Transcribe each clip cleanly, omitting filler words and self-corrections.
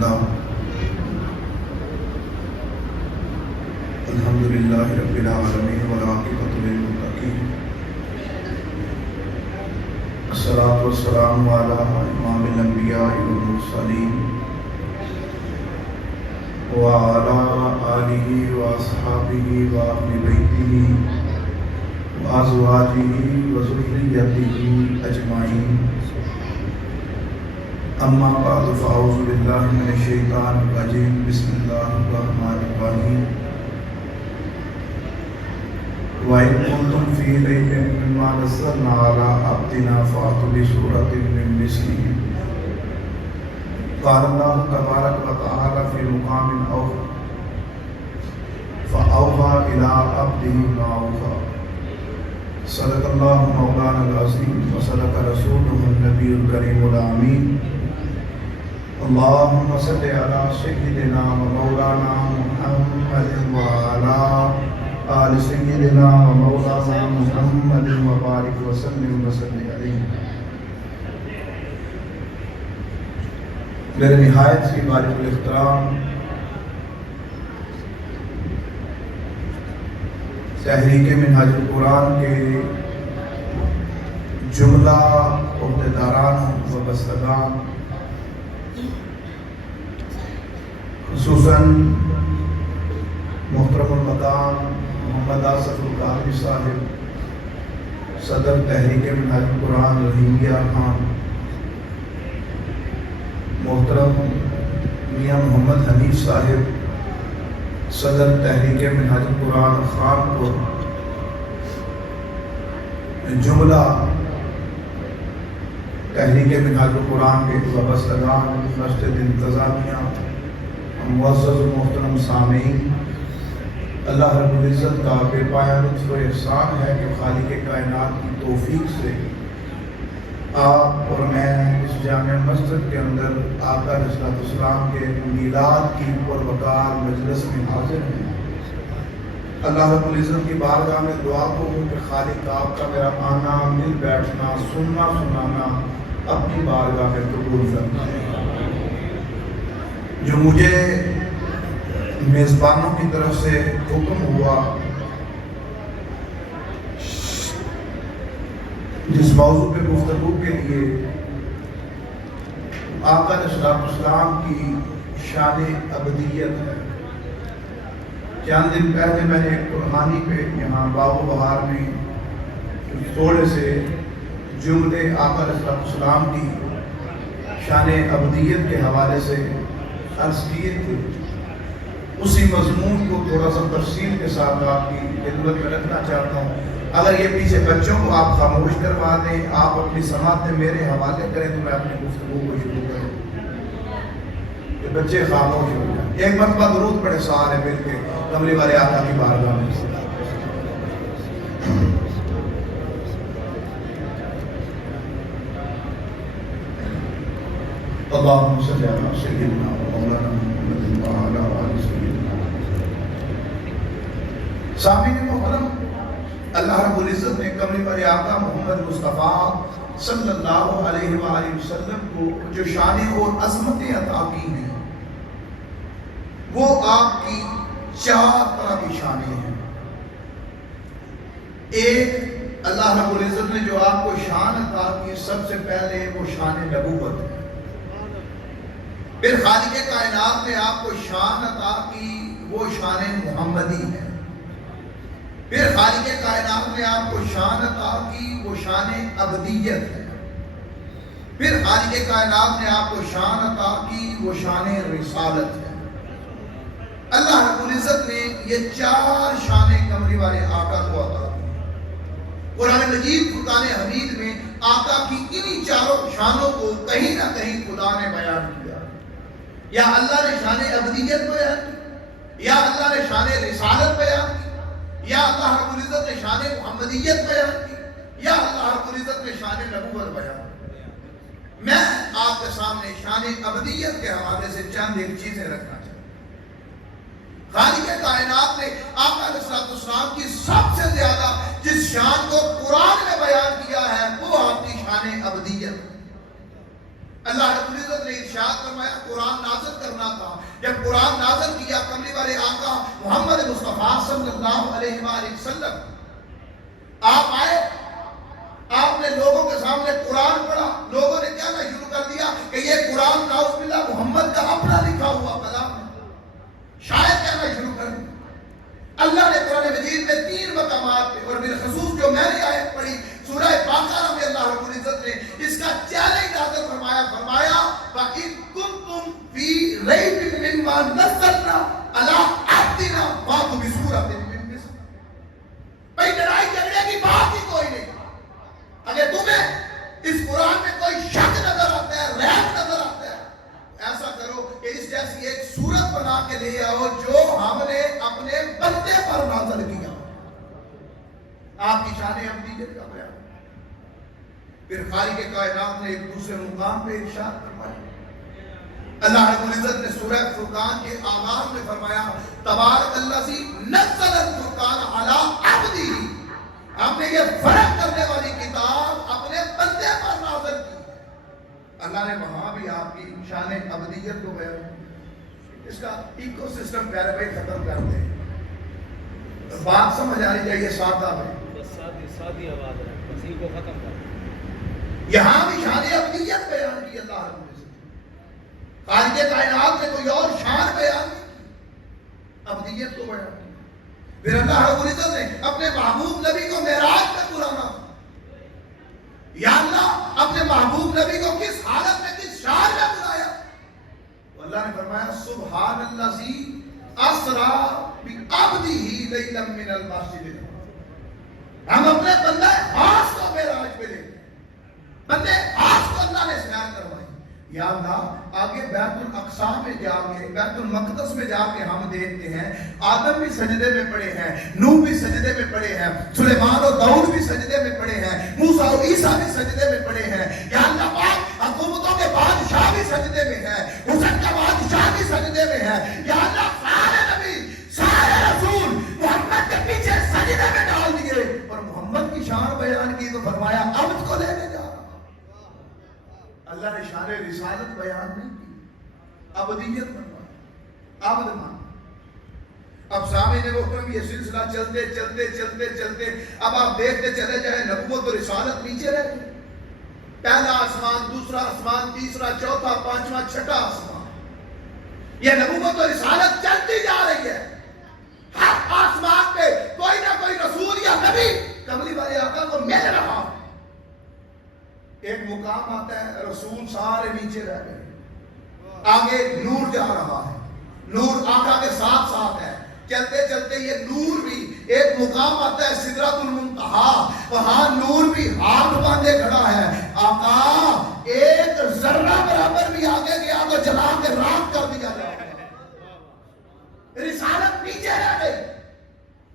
لله الحمد لله رب العالمين والعاقبة للمتقين الصلاة والسلام على إمام الأنبياء والمرسلين وعلى آله وأصحابه وأهل بيته وأزواجه وذريته أجمعين أما بعد فأعوذ بالله من الشيطان الرجيم بسم الله الرحمن الرحيم وَإِن كُنتُمْ فِي رَيْبٍ مِّمَّا نَزَّلْنَا عَلَىٰ عَبْدِنَا فَأْتُوا بِسُورَةٍ مِّن مِّثْلِهِ قال الله تبارك وتعالى في مقام آخر فأوحى إلى عبده ما أوحى صدق الله مولانا العظيم وصدق رسوله النبي الكريم الأمين اللهم صل على سيدنا ومولانا محمد وعلى آل سيدنا ومولانا محمد وبارك وسلم عليه. میرے نہایت سی بارک الاحترام تحریک منہاج القرآن کے جملہ عہدیداران و بستگان، خصوصاً محترم المقام محمد آصف القادری صاحب، صدر تحریک منہاج القرآن رحیم یار خان، محترم میاں محمد حنیف صاحب، صدر تحریک منہاج القرآن خان کو، جملہ تحریک منہاج القرآن کے وابستگان، مسجد انتظامیہ، معزز و محترم سامعین، اللہ رب العزت کا بے پایہ لطف و احسان ہے کہ خالق کائنات کی توفیق سے آپ اور میں اس جامع مسجد کے اندر آقا علیہ السلام کے میلاد کی پروقار مجلس میں حاضر ہیں۔ اللہ رب العزت کی بارگاہ میں دعا کو ہوں کہ خالق آپ کا میرا آنا، مل بیٹھنا، سننا سنانا اپنی بارگاہ میں قبول فرمائے۔ جو مجھے میزبانوں کی طرف سے حکم ہوا جس موضوع پہ گفتگو کے لیے، آقا علیہ السلام کی شان ابدیت ہے۔ چند دن پہلے میں نے ایک قرآنی پہ یہاں باغ و بہار میں تھوڑے سے جملے آقا علیہ السلام کی شان ابدیت کے حوالے سے عرض کیے تھے۔ اسی مضمون کو تھوڑا سا تفصیل کے ساتھ آپ کی خدمت میں رکھنا چاہتا ہوں۔ اگر یہ پیچھے بچوں کو آپ خاموش کروا دیں، آپ اپنی سماعت میں میرے حوالے کریں تو میں اپنی گفتگو کو شروع کروں۔ کہ بچے خاموش ہو جائیں۔ ایک مرتبہ درود پڑھے سارے مل کے کملی والے آقا کی بارگاہ میں۔ اللہم صلی علی سیدنا مولانا محمد وعلی آل سیدنا۔ سامعین محترم، اللہ رب العزت نے کملی والے آقا محمد مصطفیٰ صلی اللہ علیہ وآلہ وسلم کو جو شانیں اور عظمتیں عطا کی ہیں، وہ آپ کی 4 طرح کی شانیں ہیں۔ ایک، اللہ رب العزت نے جو آپ کو شان عطا کی، سب سے پہلے وہ شان نبوت ہے۔ پھر خالق کائنات نے آپ کو شان عطا کی، وہ شان محمدی ہے۔ پھر خالق کائنات نے آپ کو شان عطا کی، وہ شان ابدیت ہے۔ پھر خالق کائنات نے آپ کو شان عطا کی، وہ شان رسالت ہے۔ اللہ رب العزت نے یہ 4 شانیں کملی والے آقا کو عطا کی۔ قرآن مجید فرقان حمید میں آقا کی انہی 4 شانوں کو کہیں نہ کہیں خدا نے بیان کیا۔ یا اللہ نے شان ابدیت بیان کی، یا اللہ نے شان رسالت بیان کی، یا اللہ رب العزت نے شان محمدیت بیان کی، یا اللہ رب العزت نے شان نبوت بیان کی۔ میں آپ کے سامنے شان ابدیت کے حوالے سے چند ایک چیزیں رکھنا چاہتا ہوں۔ خالق کائنات نے آقا علیہ السلام کی سب سے زیادہ جس شان کو قرآن میں بیان کیا ہے، وہ آپ کی شان ابدیت۔ اللہ رب العزت نے ارشاد فرمایا قرآن نازل کرنا تھا. جب قرآن نازل کیا کملی والے آقا محمد مصطفیٰ صلی اللہ علیہ وآلہ وسلم آپ آئے, آپ نے لوگوں کے سامنے قرآن پڑھا. لوگوں نے کہنا شروع کر دیا کہ یہ قرآن نعوذ باللہ محمد کا اپنا لکھا ہوا کلام ہے. شاید کہنا شروع کر دیا. اللہ نے قرآن مجید میں 3 مقامات پہ اور بالخصوص جو میں نے آیت پڑھی سورہ بقرہ میں اللہ رب العزت نے اس کا چیلنج نازل فرمایا. وَإِن كُنتُمْ فِي رَيْبٍ مِّمَّا نَزَّلْنَا عَلَىٰ عَبْدِنَا فَأْتُوا بِسُورَةٍ مِّن مِّثْلِهِ. بھائی لڑائی جھگڑے کی بات ہی کوئی نہیں. اگر تمہیں اس قرآن میں کوئی شک نظر آتا ہے, ریب نظر آتا ہے, ایسا کرو کہ اس جیسی ایک صورت بنا کے لے آؤ جو ہم نے اپنے بندے پر نازل کیا. آپ کی شان ابدیت کا بیان. پھر خالق کائنات نے ایک دوسرے مقام پہ ارشاد فرمایا. اللہ رب العزت نے سورہ فرقان کے آغاز میں فرمایا تبارک الذی نزل الفرقان علی عبدہ. ہم نے یہ فرق کرنے والی کتاب اپنے بندے پر نازل کی. اللہ نے وہاں بھی آپ کی شان ابدیت کو بیان. اس کا ایکو سسٹم پہلے پہ ختم کر دیں. بات سمجھ آنی چاہیے سادہ میں. سادی آواز ہے, اسی کو ختم کر. یہاں بھی شان ابدیت بیان کی اللہ رب العزت. خالق کائنات نے کوئی اور شان بیان کی, ابدیت کو بیان کی. پھر اللہ رب العزت نے اپنے محبوب نبی کو معراج میں بلانا. یا اللہ اپنے محبوب نبی کو کس حالت میں کس شان میں بلایا. اللہ نے فرمایا سبحان الذی اسری بعبدہ لیلا من المسجد الحرام. ہم اپنے بندے خاص کو معراج پہ لے, بندے خاص کو اللہ نے سیر کروائی. یا اللہ آگے بیت الاقصی میں جا کے بیت المقدس میں جا کے ہم دیکھتے ہیں آدم بھی سجدے میں پڑے ہیں, نوح بھی سجدے میں پڑے ہیں, سلیمان اور داؤد بھی سجدے میں پڑے ہیں, موسیٰ اور عیسیٰ بھی سجدے میں پڑے ہیں. یا اللہ پاک حکومتوں کے بادشاہ بھی سجدے میں ہیں, حسن کا بادشاہ بھی سجدے میں ہے. یا اللہ سارے نبی سارے رسول محمد کے پیچھے سجدے میں ڈال دیے اور محمد کی شان بیان کی تو فرمایا عبد کو لینے جا. اللہ نے شان رسالت بیان نہیں کی, ابدیت فرمایا, عبد مان. اب سامعین محترم یہ سلسلہ چلتے چلتے چلتے چلتے اب آپ دیکھتے چلے جائیں نبوت اور رسالت نیچے رہ گئی. پہلا آسمان, دوسرا آسمان, تیسرا, چوتھا, پانچواں, چھٹا آسمان. یہ نبوت اور رسالت چلتی جا رہی ہے. ہر آسمان پہ کوئی نہ کوئی رسول یا نبی کملی والے آقا کو مل رہا. ایک مقام آتا ہے رسول سارے نیچے رہ گئے, آگے نور جا رہا ہے, نور آقا کے ساتھ ساتھ ہے. چلتے چلتے یہ نور بھی ایک مقام آتا ہے سدرۃ المنتہا, وہاں نور بھی ہاتھ باندھے کھڑا ہے. آقا ایک ذرہ برابر بھی آگے گیا تو جلا کے راکھ کر دیا جائے. رسالت نیچے رہ گئی,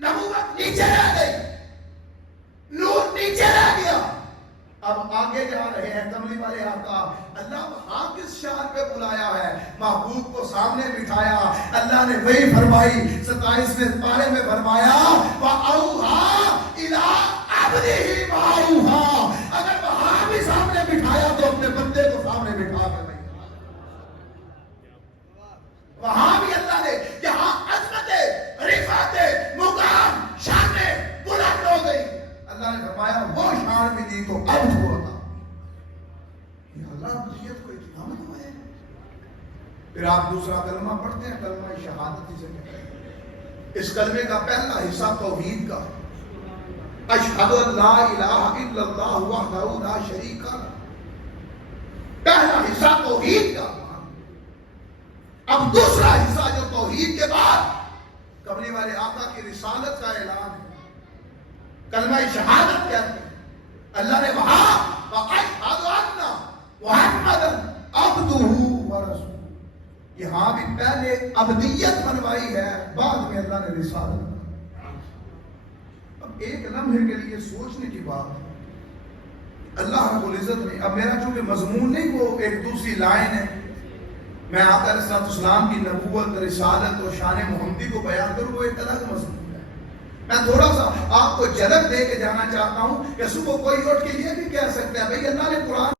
نبوت نیچے رہ گئی, نور نیچے رہ گیا. اب آگے جا رہے ہیں کملی والے آقا. اللہ وہاں کس شان پہ بلایا ہے, محبوب کو سامنے بٹھایا. اللہ نے وہی فرمائی 27ویں پارے میں فرمایا وَأَوْحَىٰ إِلَىٰ عَبْدِهِ مَا أَوْحَىٰ. اگر وہاں بھی سامنے بٹھایا تو اپنے بندے کو سامنے بٹھا کے بھائی. وہاں بھی اللہ نے جہاں عظمت رفعت مقام شان بلند ہو گئی, اللہ نے فرمایا وہ شان بھی دی تو عبد کو عطا. یہ اللہ ابدیت کو اتنا منوایا. پھر آپ دوسرا کلمہ پڑھتے ہیں, کلمہ شہادت سے کہتے ہیں. اس کلمے کا پہلا حصہ توحید کا, اشہد ان لا الہ الا اللہ وحدہ لا شریک لہ. پہلا حصہ توحید کا. اب دوسرا حصہ جو توحید کے بعد کملی والے آقا کی رسالت کا اعلان ہے, کلمہ شہادت کہتے ہیں. اللہ نے وہاں وَأَشْهَدُ أَنَّ مُحَمَّدًا عَبْدُهُ وَرَسُولُهُ. یہاں بھی پہلے ابدیت منوائی ہے, بعد میں اللہ نے رسالت. اب ایک لمحے کے لیے سوچنے کی بات ہے. اللہ رب العزت نے, اب میرا چونکہ مضمون نہیں وہ ایک دوسری لائن ہے, میں آقا علیہ السلام کی نبوت, رسالت اور شان محمدی کو بیان کروں, وہ ایک الگ مضمون ہے. میں تھوڑا سا آپ کو جھلک دے کے جانا چاہتا ہوں کہ صبح کوئی اٹھ کے یہ بھی کہہ سکتا ہے بھئی اللہ نے قرآن